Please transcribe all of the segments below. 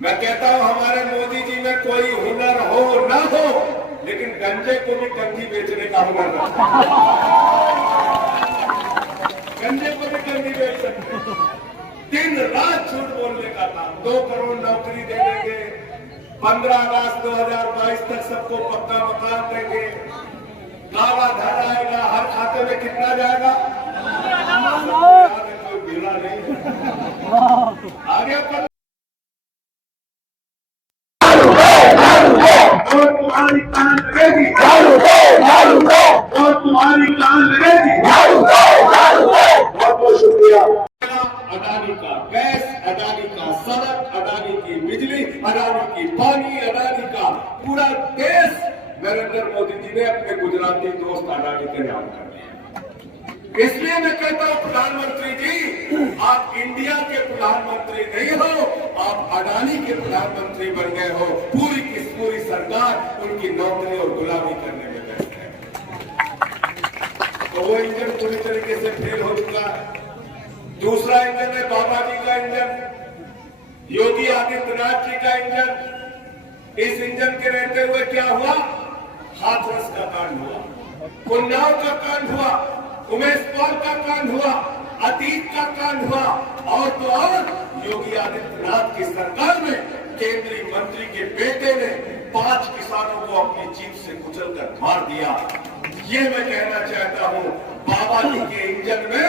मैं कहता हूं हमारे मोदी जी में कोई हुनर हो ना हो, लेकिन गंजे को भी कंघी बेचने का हुनर रखता है। गंजे को भी कंघी बेच सकते, दिन रात झूठ बोलने का काम। 2 करोड़ नौकरी दे देंगे, 15 अगस्त 2022 तक सबको पक्का मकान देंगे, काला धन आएगा, हर खाते में कितना जाएगा, कोई भूला नहीं आगे पर। और तुम्हारी कान लगेगी, और तुम्हारी कान लगेगी। बहुत बहुत शुक्रिया। अडानी का गैस, अडानी का सड़क, अडानी की बिजली, अडानी की पानी, अडानी का पूरा देश नरेंद्र मोदी जी ने अपने गुजराती दोस्त अडानी के नाम कर दिया। इसलिए मैं कहता हूं प्रधानमंत्री जी, आप इंडिया के प्रधानमंत्री नहीं हो, आप अडानी के प्रधानमंत्री बन गए हो। पूरी की पूरी सरकार उनकी नौकरी और गुलामी करने में व्यस्त है। तो वो इंजन पूरी तरीके से फेल हो चुका है। दूसरा इंजन है बाबा जी का इंजन, योगी आदित्यनाथ जी का इंजन। इस इंजन के रहते हुए क्या हुआ? हाथरस का कांड हुआ, उन्नाव का कांड हुआ, उमेश पाल का कांड हुआ, अतीत का कांड हुआ, और तो और योगी आदित्यनाथ की सरकार में केंद्रीय मंत्री के बेटे ने 5 किसानों को अपनी जीप से कुचलकर मार दिया। ये मैं कहना चाहता हूं, बाबा जी के इंजन में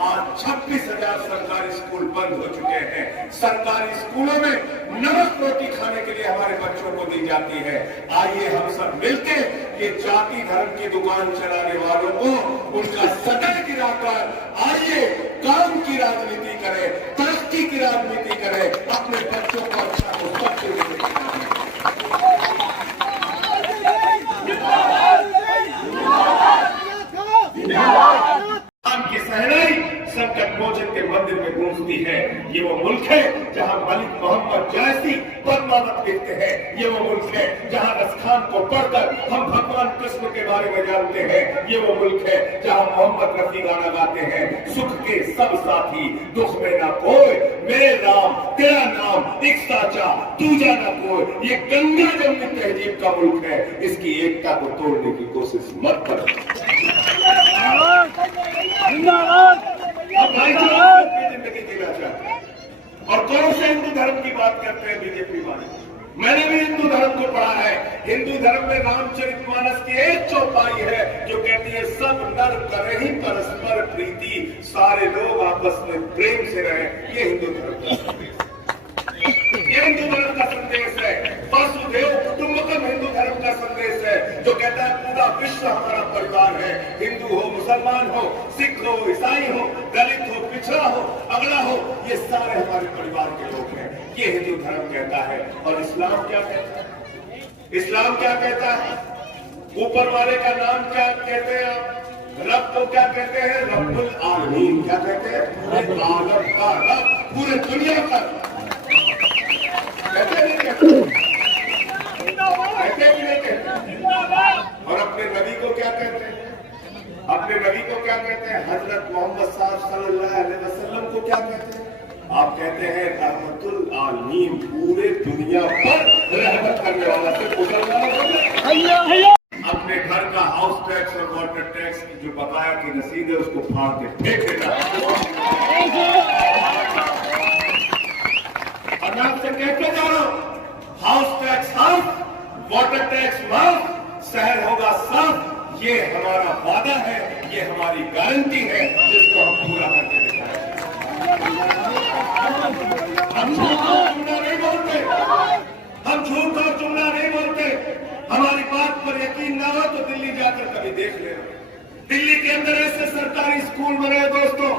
आज 26,000 सरकारी स्कूल बंद हो चुके हैं। सरकारी स्कूलों में नमक रोटी खाने के लिए हमारे बच्चों को दी जाती है। आइए हम सब मिलके ये जाति धर्म की दुकान चलाने वालों को उनका सदन गिराकर आइए काम की राजनीति करें, तरक्की की राजनीति करें, अपने बच्चों को अच्छा मुस्तकबिल दें। की सहनाई संकट मोचन के मंदिर में गूंजती है। ये वो मुल्क है जहां मलिक मोहम्मद जैसी पद्मावत लिखते हैं। ये वो मुल्क है जहां रसखान को पढ़कर हम भगवान कृष्ण के बारे में जानते हैं। ये वो मुल्क है जहां मोहम्मद रफी गाना गाते हैं, सुख के सब साथी दुख में ना कोई, मेरे राम तेरा नाम एक साचा दूजा ना कोई। ये गंगा जमुनी तहजीब का मुल्क है। इसकी एकता को तोड़ने की कोशिश मत करो। जिंदगी जीना चाहते हैं और कौन से हिंदू धर्म की बात करते हैं बीजेपी वाले? मैंने भी हिंदू धर्म को पढ़ा है। हिंदू धर्म में रामचरितमानस की एक चौपाई है जो कहती है सब नर करे ही परस्पर प्रीति, सारे लोग आपस में प्रेम से रहे। ये हिंदू धर्म का संदेश, ये हिंदू धर्म का संदेश है। वसुधैव कुटुंबकम हिंदू धर्म का संदेश है जो कहता है पूरा विश्व हमारा परिवार है। हिंदू हो, मुसलमान हो, सिख हो, ईसाई हो, दलित हो, पिछड़ा हो, अगला हो, ये सारे हमारे परिवार के लोग हैं। ये हिंदू धर्म कहता है। और इस्लाम क्या कहता है? इस्लाम क्या कहता है? ऊपर वाले का नाम क्या कहते हैं आप? रब को क्या कहते हैं? रब्बुल आलमीन। क्या कहते हैं? पूरे आलम का रब, पूरे दुनिया का कहते नहीं कहते? कहते कि नहीं कहते? और अपने नबी को क्या कहते हैं? अपने नबी को क्या कहते हैं? हजरत मोहम्मद साहब सल्लल्लाहु अलैहि वसल्लम को क्या कहते हैं? आप कहते हैं रहमतुल आलमीन, पूरे दुनिया पर रहमत करने वाला से गुजरना। अपने घर का हाउस टैक्स और वाटर टैक्स की जो बकाया की रसीद है उसको फाड़ के फेंक देना। और मैं आपसे कहते जा रहा हूं, house tax half, water tax माफ, शहर होगा साफ। ये हमारा वादा है, ये हमारी गारंटी है जिसको हम पूरा करके दिखाएंगे। हम झूठ और जुमला नहीं बोलते, हम झूठ और जुमला नहीं बोलते। हमारी बात पर यकीन ना हो तो दिल्ली जाकर कभी देख लेना। दिल्ली के अंदर ऐसे सरकारी स्कूल बने हैं दोस्तों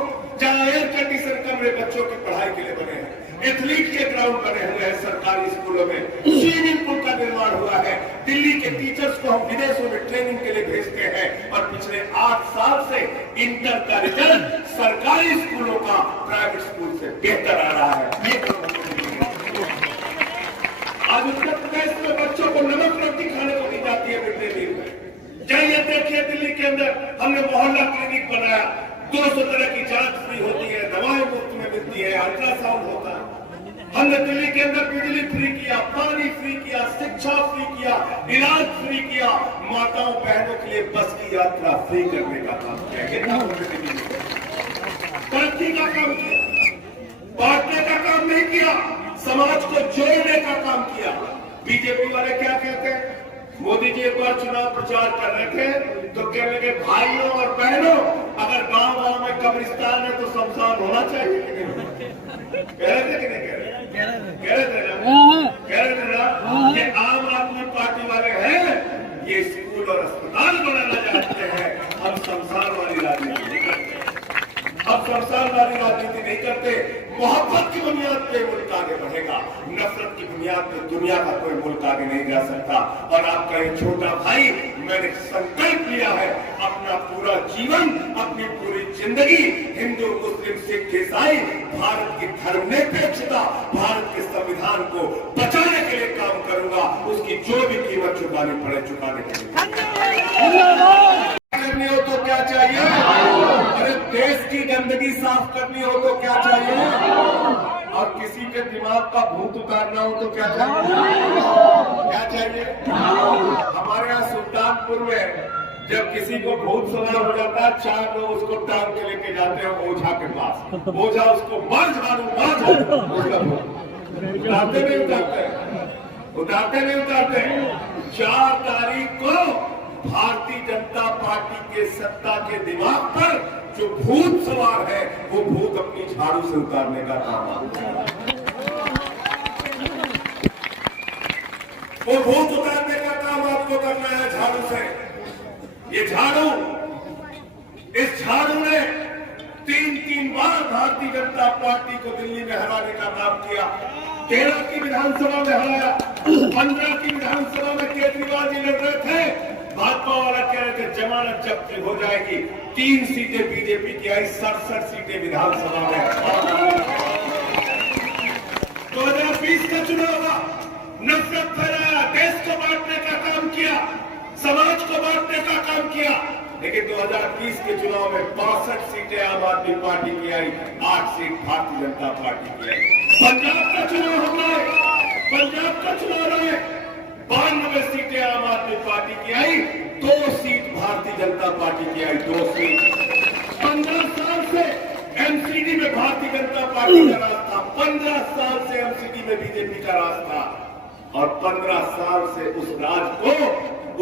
जहां एयर कंडीशन कमरे बच्चों की पढ़ाई के लिए बने हैं, एथलीट के ग्राउंड बने हुए हैं सरकारी स्कूलों में, स्विमिंग पूल का निर्माण हुआ है। दिल्ली के टीचर्स को हम विदेशों में ट्रेनिंग के लिए भेजते हैं और पिछले 8 साल से इंटर का रिजल्ट सरकारी स्कूलों का प्राइवेट स्कूल से बेहतर आ रहा है। ये आज उत्तर प्रदेश में बच्चों को नमक रोटी खाने को दी जाती है मिड डे मील में। जाइए देखिए दिल्ली के अंदर हमने मोहल्ला क्लिनिक बनाया, 200 तरह की जांच फ्री होती है, दवाएं मुफ्त में मिलती है, अल्ट्रासाउंड होता है। हमने दिल्ली के अंदर बिजली फ्री किया, पानी फ्री किया, शिक्षा फ्री किया, इलाज फ्री किया, माताओं बहनों के लिए बस की यात्रा फ्री करने का काम किया। तरक्की का काम किया, बांटने का काम नहीं किया, समाज को जोड़ने का काम किया। बीजेपी वाले क्या कहते हैं? मोदी जी एक बार चुनाव प्रचार कर रहे थे तो कहने लगे भाइयों और बहनों, अगर गांव में कब्रिस्तान है तो शमशान होना चाहिए। कह रहे थे कि नहीं कह रहे? कह रहे थे ना? ये आम आदमी पार्टी वाले हैं, ये स्कूल और अस्पताल बनाना चाहते हैं। हम शमशान वाली राजनीति नहीं करते, अब शमशानवादी राजनीति नहीं करते। मोहब्बत की बुनियाद पे मुल्क आगे बढ़ेगा, नफरत की बुनियाद पे दुनिया का कोई मुल्क आगे नहीं जा सकता। और आपका ये छोटा भाई, मैंने संकल्प लिया है अपना पूरा जीवन, अपनी पूरी जिंदगी हिंदू मुस्लिम सिख ईसाई भारत की धर्मनिरपेक्षता, भारत के संविधान को बचाने के लिए काम करूंगा। उसकी जो भी कीमत चुकानी पड़े चुकाने के लिए। करनी हो तो क्या चाहिए? अरे देश की गंदगी साफ करनी हो तो क्या चाहिए? और किसी के दिमाग का भूत उतारना हो तो क्या चाहिए? क्या चाहिए? हमारे यहाँ सुल्तानपुर में जब किसी को भूत सवार हो जाता है, 4 लोग उसको टांग के लेके जाते हैं ओझा के पास। ओझा उसको मार झाड़ू उतारते नहीं उतारते। 4 तारीख को भारतीय जनता पार्टी के सत्ता के दिमाग पर जो भूत सवार है, वो भूत अपनी झाड़ू से उतारने का काम आता है। वो भूत उतारने का काम आपको करना है झाड़ू से। ये झाड़ू, इस झाड़ू ने 3 बार भारतीय जनता पार्टी को दिल्ली में हराने का काम किया। 13 की विधानसभा में हराया, 15 की विधानसभा में केजरीवाल जी लड़ रहे थे। भाजपा वाला कह रहे थे जमानत जब्त हो जाएगी। 3 सीटें बीजेपी की आई, 67 सीटें विधानसभा में। 2020 का चुनाव हुआ, नफरत फैलाया, देश को बांटने का काम किया, समाज को बांटने का काम किया। लेकिन 2020 के चुनाव में 62 सीटें आम आदमी पार्टी की आई, 8 सीट भारतीय जनता पार्टी की आई। पंजाब का चुनाव होता है, पंजाब का चुनाव है, 92 सीटें आम आदमी पार्टी की आई, 2 सीट भारतीय जनता पार्टी की आई, 2 सीट। 15 साल से एमसीडी में भारतीय जनता पार्टी का राज था, 15 साल से एमसीडी में बीजेपी का राज था। और 15 साल से उस राज को,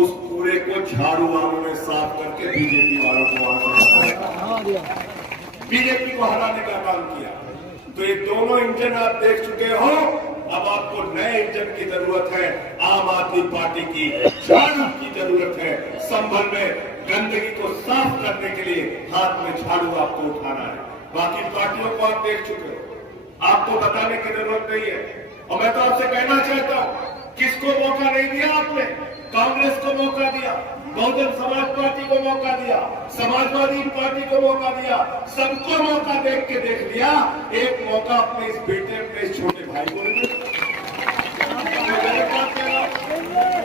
उस पूरे को झाड़ू वालों ने साफ करके बीजेपी वालों को वहां से बीजेपी को हराने का काम किया। तो ये दोनों इंजन आप देख चुके हो। अब आपको नए इंजन की जरूरत है, आम आदमी पार्टी की झाड़ू की जरूरत है। संभल में गंदगी को साफ करने के लिए हाथ में झाड़ू आपको उठाना है। बाकी पार्टियों को आप देख चुके हो, आपको बताने की जरूरत नहीं है। और मैं तो आपसे कहना चाहता हूं, किसको मौका नहीं दिया आपने? कांग्रेस को मौका दिया, बहुजन समाज पार्टी को मौका दिया, समाजवादी पार्टी को मौका दिया, सबको मौका देख के देख लिया। एक मौका अपने इस बेटे, अपने इस छोटे भाई को नहीं दिया।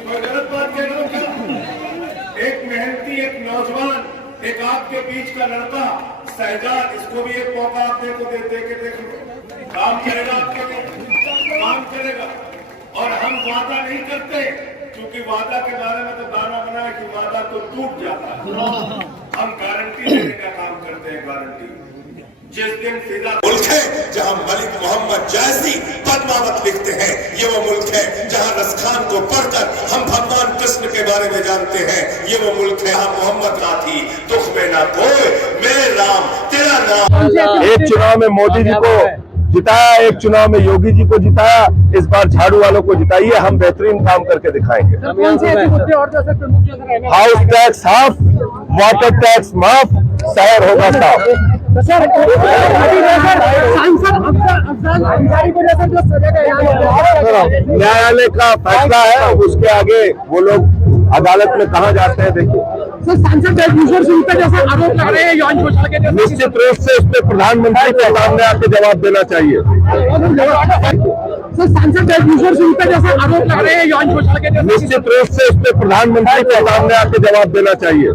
कोई गलत बात कह रहा हूं क्या? एक मेहनती, एक नौजवान, एक आपके बीच का लड़का शहजाद, इसको भी एक मौका आप देखो, दे के देख लो, काम करेगा आपके लिए, काम करेगा। और हम वादा नहीं करते, क्योंकि वादा के बारे में तो गाना बना है कि वादा तो टूट जाता है। हम गारंटी देने का काम करते हैं, गारंटी। जिस दिन फिजा मुल्क है जहां मलिक मोहम्मद जायसी पद्मावत लिखते हैं, ये वो मुल्क है जहां रसखान को पढ़कर हम भगवान कृष्ण के बारे में जानते हैं। ये वो मुल्क है जहां मोहम्मद राठी दुख में ना कोई, मेरे राम तेरा नाम। एक चुनाव में मोदी जी को जिताया, एक चुनाव में योगी जी को जिताया, इस बार झाड़ू वालों को जिताइए, हम बेहतरीन काम करके दिखाएंगे। House tax half, water tax माफ, शहर होगा साफ। न्यायालय का फैसला है, उसके आगे वो लोग अदालत में कहाँ जाते हैं देखिए। सांसद जैसे आरोप लग रहे हैं यौन शोषण के, निश्चित रूप से इस पे प्रधानमंत्री के सामने आके जवाब देना चाहिए। सांसद जैसे आरोप लग रहे हैं यौन शोषण के, निश्चित रूप से इस पे प्रधानमंत्री के सामने आके जवाब देना चाहिए।